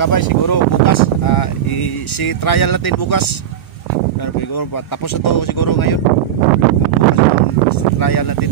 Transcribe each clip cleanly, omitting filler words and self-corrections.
gabay siguro bukas si trial natin bukas. Pero siguro tapos na to siguro ngayon. Bukas trial natin.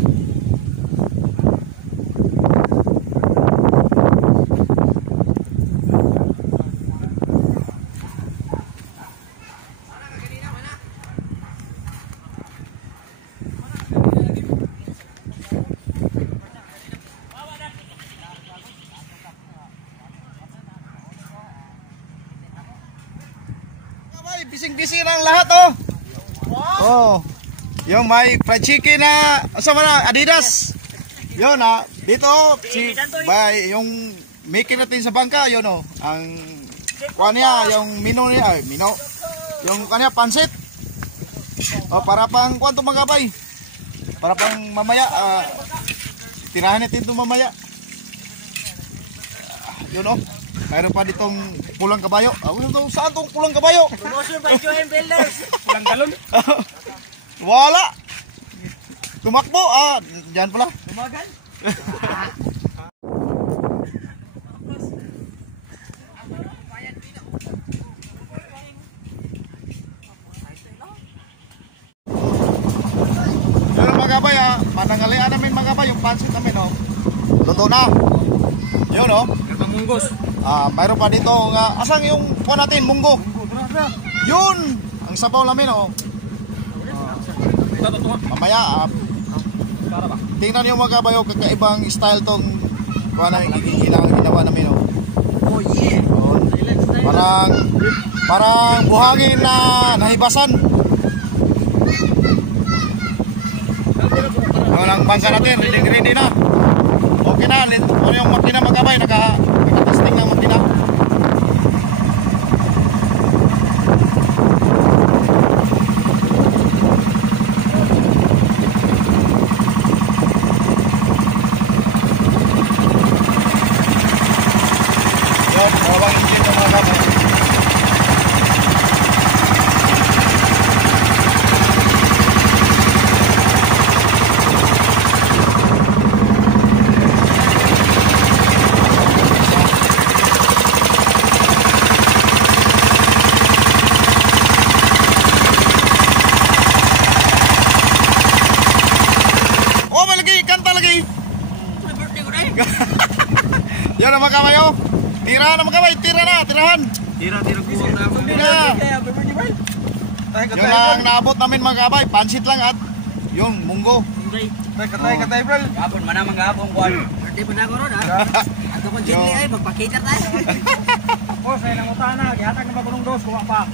Bising-bising ang lahat oh. Oh. Yung may fried chicken na sama na Adidas. Yun dito si bay yung making natin sa bangka yun oh. Ang kunya yung mino niya, mino. Yung kanya pansit. Oh, para pang kwanto magabay. Para pang mamaya tirahan natin 'to mamaya. Yun oh. Mayroon pa ditong pulang kabayo. Saan itong pulang kabayo? Promotion by Joem Builders. Pulang galon. Wala. Tumakbo. Diyan pala. Tumagan. Pero mga kabay manangalian namin mga kabay yung pansit namin oh. Luto na. Yun oh. Munggos. Mayroon pa dito asang yung kuha natin, munggo. Yun, ang sabaw namin oh. Mamaya tingnan niyo mga kabayo, kakaibang style tong kuha na ginawa namin oh. Oh yeah. Parang buhangin na nahibasan. Ang bangka natin, ready na. Okay na, ano yung makina mga kabay, naka-testing ng makina. Yun, bawang engine ng mga kabay. Yan ang mga kabayo. Tirahan ang mga kabay. Tirahan. Tira buwang na ako. Yun ang naabot namin mga kabay. Pansit lang at yung munggo. Katay bro. Gapon man naman gapon kuan. Birthday pa na ako ron Ato kong Jenny ay magpakita tayo. Oh, saya nang utana. Gihatag na bagulong dos kuha pa.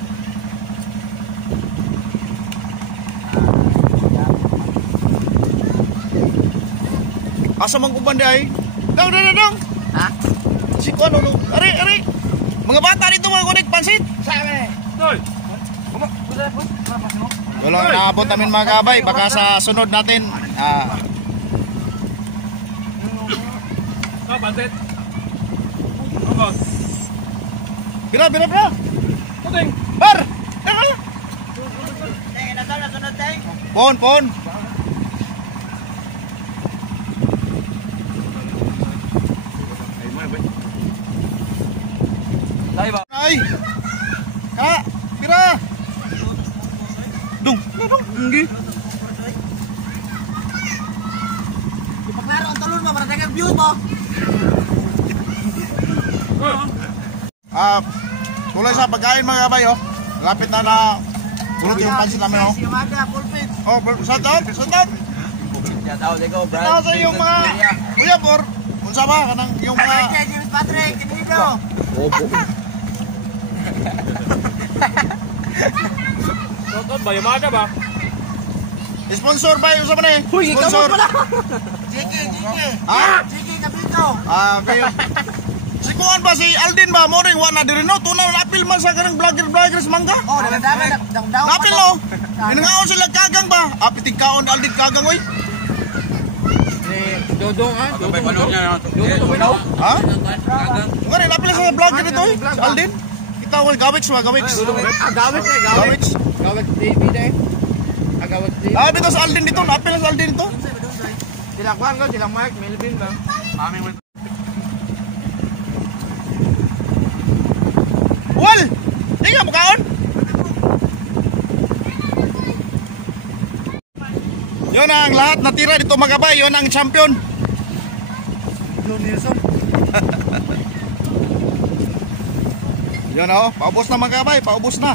Asa mang kubanda ay? Dong. Ha? Si Kono. Ari. Mga bata dito mga kunik pansit. Sabi. Tol. Walang naabot namin mga kabay. Baka sa sunod natin. Pansit. Bira. Kuting. Bar! Nasunod tayo. Pon. Ay! Bira! Dong! Hindi! Ipaklaro ang talon mo para dagang views mo. Tuloy sa pagkain mga kabay oh. Lapit na pulot yung pansit namin oh. Yamada, pulpit. Oh, sandot! Tao de go, bro. Tao sa yung mga kuya por. Unsa ba kanang yung mga James Patrick, Tinido. Toto ba Yamada ba? sponsor ba yung sa man eh? Sponsor. Jiki. Jiki Capito. Kayo. Si Kuan ba si Aldin ba mo ring wala diri no tunaw apil man sa kanang vloggers mangga. Oh, dami daw. Apil no. Inangaon sila kagang ba? Apitig kaon Aldin kagang oy. Dodong Dodong. Ha? Ngari apil sa vlogger dito eh. Si Aldin. Kita wal Gawix. Gawix TV dai. Gawix TV. Dito sa Aldin dito, apil sa Aldin dito. Sila kuan ko, sila Mike, Melvin ba? Aming Di nga mukaon. Yun ang lahat natira dito magabay. Yun ang champion. Blue Nelson. Yun o, paubos na magabay, paubos na.